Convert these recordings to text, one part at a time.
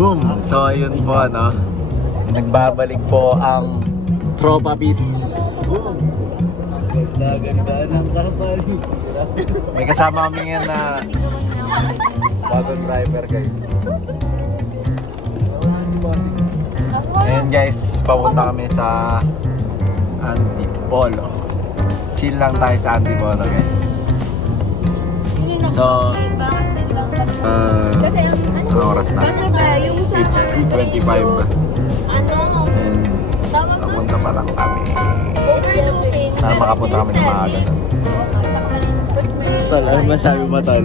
Boom! So, ayun po, ano. Nagbabalik po ang Tropa Beats. Ganda ng kapal. May kasama kami ngayon na bagong driver, guys. Ayan, guys. Papunta kami sa Antipolo. Chill lang tayo sa Antipolo, guys. So, 25. Ano? And napunta pa lang kami. Overloading. Na makapunta kami ng maaga. Tal, ano masabi mo tal?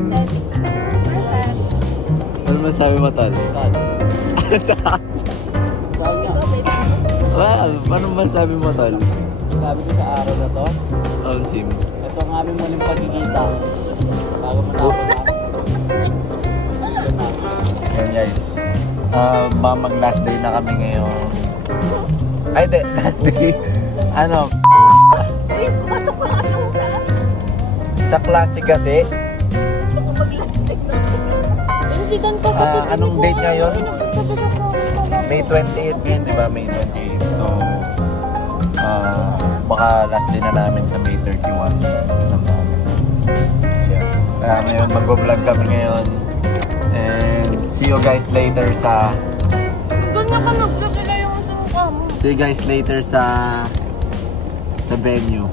Ano masabi mo tal? Tal. Well, ano masabi mo tal? Sabi ko sa araw na to? Oh, sim. Ito ang aming muling pagkikita. Uh, mag last day na kami ngayon. Ay, di. Last day. ano? Sa klase kasi, ko Ah, anong date ngayon? May 28 ngayon, di ba? May 28. So, ah, baka last day na namin sa May 31. Sa yeah. Kaya ngayon, mag-vlog kami ngayon. See you guys later sa... Doon na ka nagkakila yung sa mukha mo. See you guys later sa... sa venue.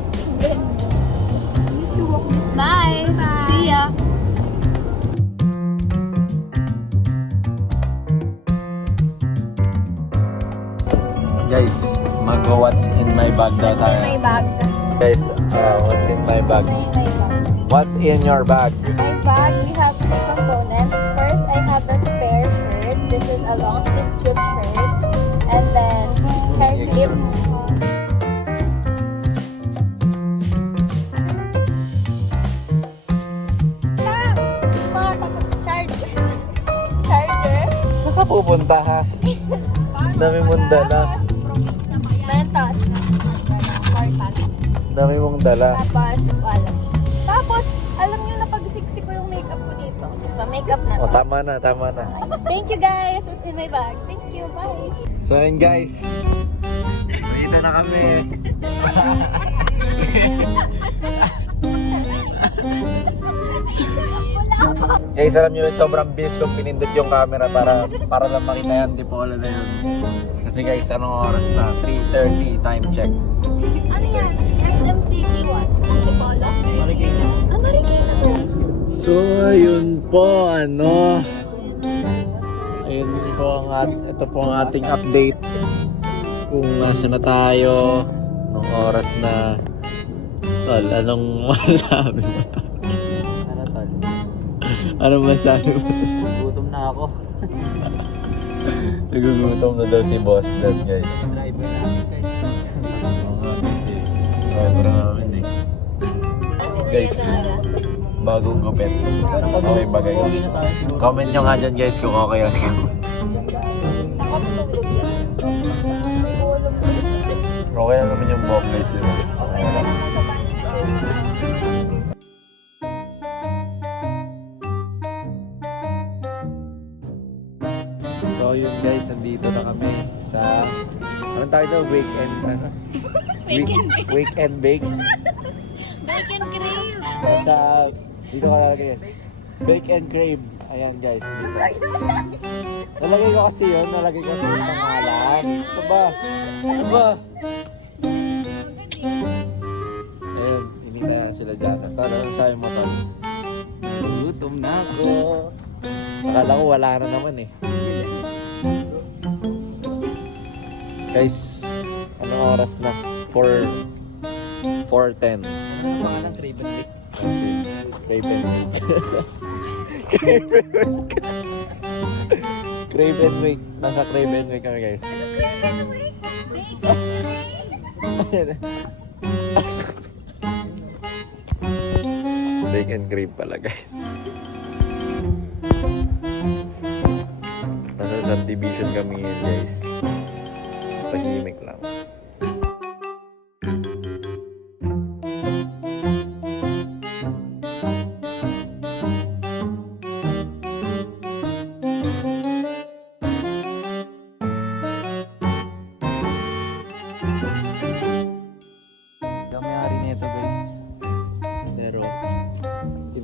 Bye. See ya. Guys, mag-what's in my bag daw tayo. My bag. Guys, uh, what's in my bag? My bag. What's in your bag? My bag, we have pupunta ha? Dami mong dala. Mentos. Dami mong dala. Tapos, wala. Tapos, alam niyo na pag-siksi ko yung makeup ko dito. So, makeup na O, to. tama na, tama na. Thank you guys. It's in my bag. Thank you. Bye. So, yun guys. Dito na kami. Guys, alam nyo, sobrang bilis kong pinindot yung camera para para lang makita yan, di po na yun. Kasi guys, anong oras na? 3.30 time check. Ano yan? SMCG what? Antipolo? Marikina. Ah, Marikina to. So, ayun po, ano. Ayun po ang at, ito po ang ating update. Kung nasa na tayo, nung oras na Tol, anong masabi mo? Tol? Ano masabi mo? Gutom na ako. Nagugutom na daw si Boss Dad, guys. Driver namin guys. Oo nga, kasi driver namin eh. Guys, bagong gupit. Okay ba guys? Comment nyo nga dyan guys kung okay yan. So yun guys, nandito na kami sa anong tawag daw? Weekend ano? Weekend Week- Weekend bake. Bacon cream. Sa dito ka lalagay guys. Bake and crave. Ayan guys. Dito. Nalagay ko kasi yun. Nalagay ko kasi yung pangalan. Ito ba? Ito ba? Ayun. Hinita na sila dyan. Ito, ano sabi mo tol? Gutom na ako. Akala ko wala na naman eh. Guys, anong oras na? 4 4.10. Ano mga ng Craven Lake? Craven Week. Craven. Craven Week. Nasa Craven Week kami guys. Bake and crave pala guys. Nasa subdivision kami ngayon guys. Ya, tahimik lang.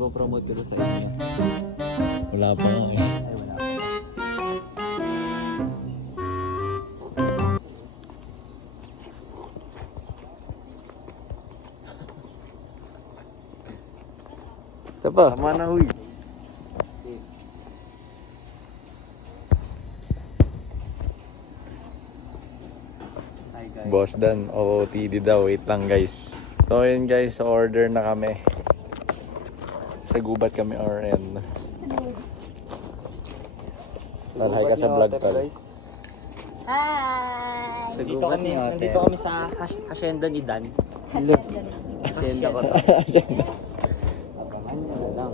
promote terus saya. Wala pa nga eh. Tama na, huy. Boss Dan, OOTD daw. Wait lang guys. So yun guys, order na kami. Sa gubat kami RN. Talhay ka sa vlog tal. Hi! Nandito kami, nandito kami sa hacienda ni Dan. Hacienda ko to. Abangan nyo na lang.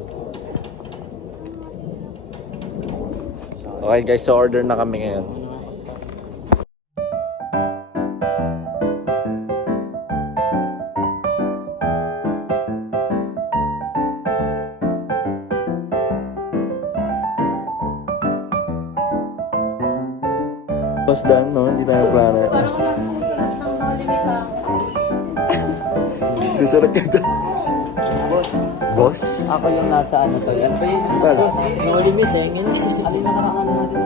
Okay guys, so order na kami ngayon. Boss Dan, no? Hindi tayo planet. Parang magsusulat ng no limit ah. Susulat ka dyan. Boss, Boss? ako yung nasa ano to. Ano ba yun? Tal. No limit eh. Ngayon, ano yung nakaraan natin.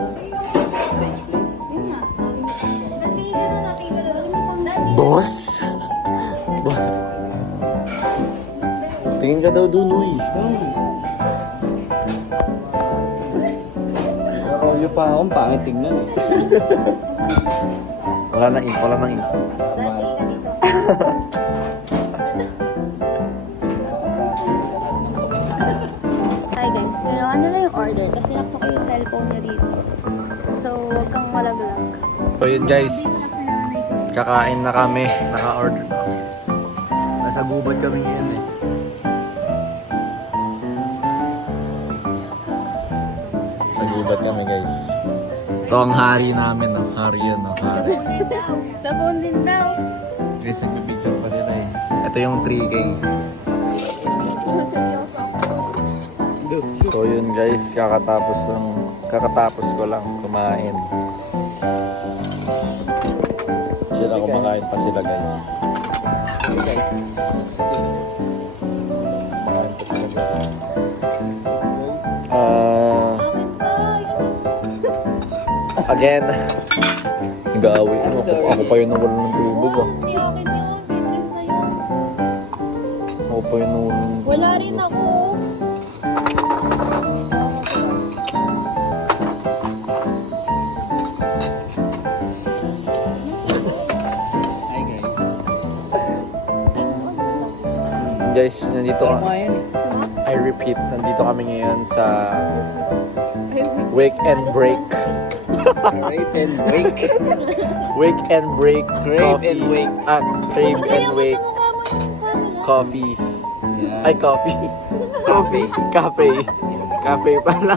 Boss? Bo- Tingin ka daw dun, uy. Rolyo pa akong pangit tignan eh. Wala na ink, wala na ink. Dati cellphone niya dito. So, huwag kang malaglag. So yun guys, kakain na kami. Naka-order na kami. Nasa gubat kami ngayon eh. Sa gubat kami guys. Ito ang hari namin, no? Hari yan, no? Hari. Sabon din daw. Guys, nagpipicture pa sila eh. Ito yung 3K. So yun guys, kakatapos ng kakatapos ko lang kumain. Sila kumakain pa sila guys. Kumakain pa sila guys. Ah, again, nag-aaway. Ako, ako pa yun nawala ng tubig ah. Hindi okay na yun. Ako pa yun nawala ng Wala rin ako. Guys, nandito Ito ka. eh. I repeat, nandito kami ngayon sa Wake and Break. Rape and wake. Wake and Break Crave Coffee. and Wake. Ah, Crave and Wake. Coffee. Yan. Ay, coffee. coffee? Cafe. Cafe pala.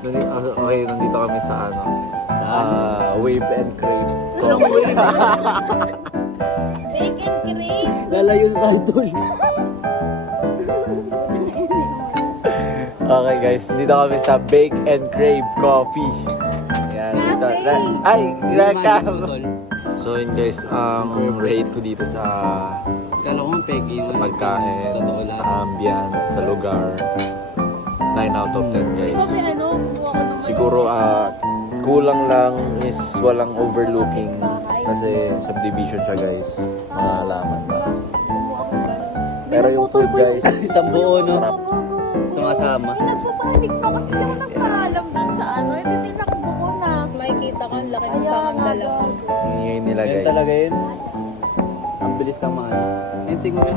Nandito- okay, nandito kami sa ano. Saan? Ah, Wave and Crave Coffee. Bacon cream. Lalayo na tayo tol. Okay guys, dito kami sa Bake and Crave Coffee. Yan, dito. Cafe. Ay, Imagine naka. mo, tol. So yun guys, ang rate ko dito sa Kala ko man peki. sa pagkain, Totoo sa ambience, sa lugar. 9 out of 10 Di ba guys. ano, kumuha ko ng Siguro ah kulang lang is walang overlooking kasi subdivision siya guys. Mga halaman na. Ko. Pero yung food guys, Isang buo, no? sarap. Sumasama. Yung nagpapanik pa kasi hindi ako nakaalam dun sa ano. Hindi din nakbuko na. Mas makikita ko ang laki ng sangang dalawa. Ngayon nila Ganyan guys. talaga yun. Ang bilis ng mga. Yung tingin mo.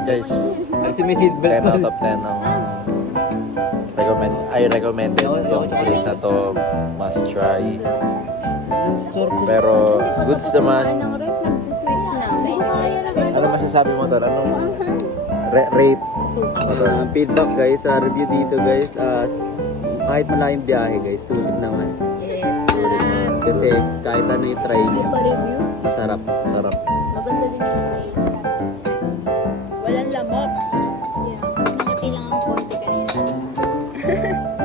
Guys, Kasi may seatbelt 10 out tol. of 10 ang recommend I recommended Ako- ako- tong place na to must try. Pero goods naman. nag-switch na. Ano masasabi mo tol? Ano Re- rate? Uh, feedback guys sa review dito guys. Uh, kahit malayong biyahe guys, sulit naman. Yes, sarap. Kasi kahit ano yung try review. masarap. Sarap. Maganda din yung. Walang lamok.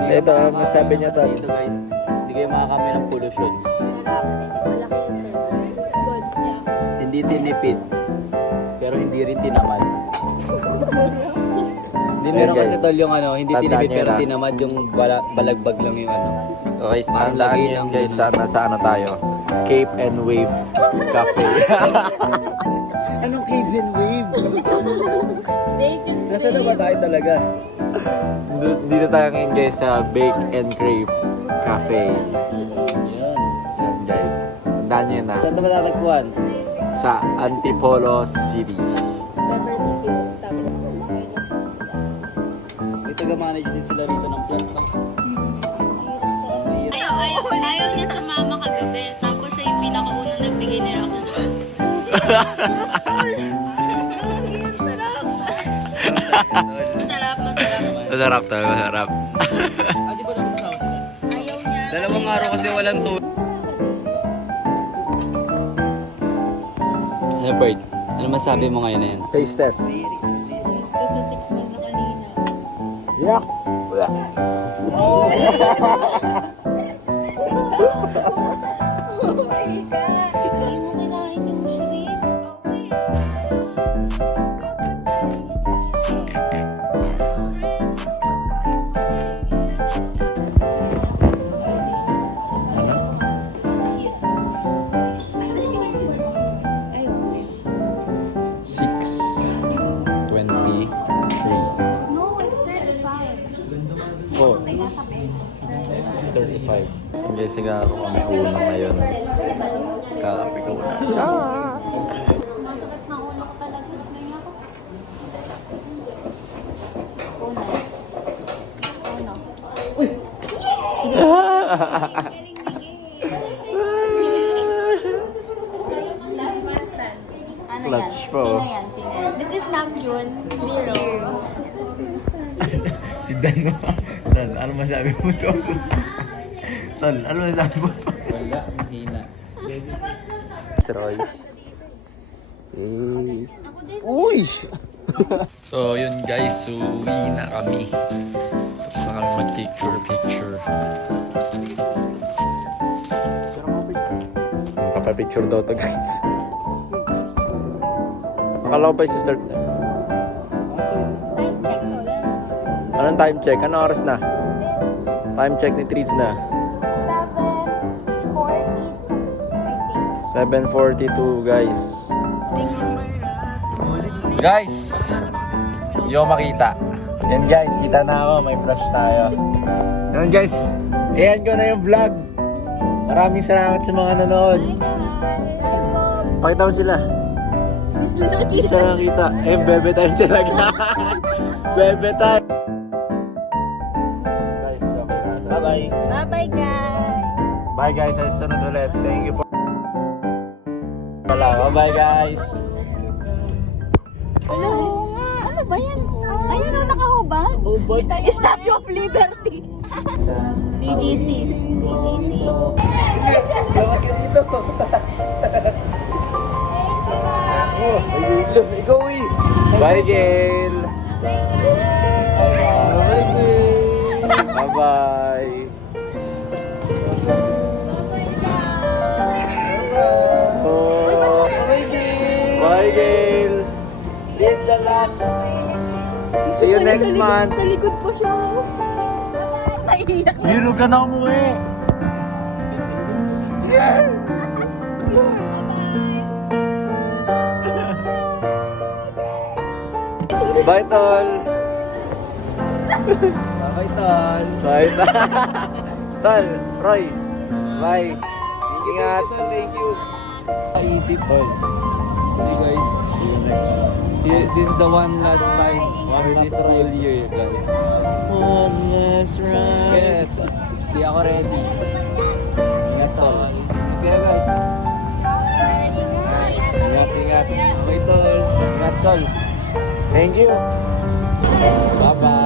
Ito, ano sabi ng niya, Tol? Dito guys, hindi kayo makakami ng pollution. Sarap. Malaki yung center. Good. Yeah. Hindi tinipid, pero hindi rin tinaman. Hindi meron kasi tol yung ano, hindi Tandaan tinipid nyo pero na. tinamad yung bala- balagbag lang yung ano. Okay, Parang tandaan lagay nyo lang. guys, sana sa ano tayo. Cape and Wave Cafe. Anong cave and wave? Bacon Nasa na ba tayo talaga? Dito dito tayo ngayon guys sa Bake and Crave Cafe. Yan. Yan guys. Tandaan nyo na. Saan na matatagpuan? Sa Antipolo City. May taga-manage din sila rito ng plant, no? Ayaw, ayaw, ayaw niya sumama kagabi. Tapos siya yung pinakaunang nagbigay ni Rock. Masarap, masarap. Masarap tayo, masarap. Ah, di ba nagsasama sila? Ayaw niya. Dalawang araw kasi walang to. Ano, Bird? Ano masabi mo ngayon na yan? Taste test. Gusto tikman na kanina. Yak! Oh my God. 35. So guys, sigaro kami una ngayon. Kakape ko na. Masakit na ulo ko talaga. Ngayon ako. Una. Man stand. Ano Clutch yan? po. Sino yan? Sino yan? This is Namjoon. Zero. si Dan mo. Dan, ano masabi mo to? Tol, ano masabi mo to? Wala, mahina. Si Roy. Eh. Uy! so yun guys, so uwi na kami. Tapos na kami mag-picture picture. Kapapicture daw to guys. Akala ko pa yung start na. Anong time check? Anong oras na? Time check ni Trids na. 7.42, I think. 7.42 guys. Guys! Yo makita. Yan guys, kita na ako. May flash tayo. Yan guys. Ayan ko na yung vlog. Maraming salamat sa mga nanood. Pakita mo sila. Hindi sila nakita. Eh, bebe tayo talaga. bebe tayo. Bye-bye. Bye-bye, guys. Bye guys, sa sunod ulit. Thank you for Wala, bye guys. Hello. Ano ba yan? Ayun na nakahubad. Statue of Liberty. BGC. BGC. Ikaw eh. Bye Gail. Bye Gail. Bye Last. See you next month. Sa likod po siya. Naiiyak. Biro ka na umuwi. Bye, Tol. Bye, Tol. Bye, Tol. Tol, Roy. Bye. Ingat. Thank you. Easy, Tol. Hey, guys. See you next. This is the one last time for this ride. whole year, guys. One last Kaya, di ako ready. Ingat, Tol. Okay, guys. Ingat, ingat. Bye, Tol. Ingat, Tol. Thank you. Bye-bye.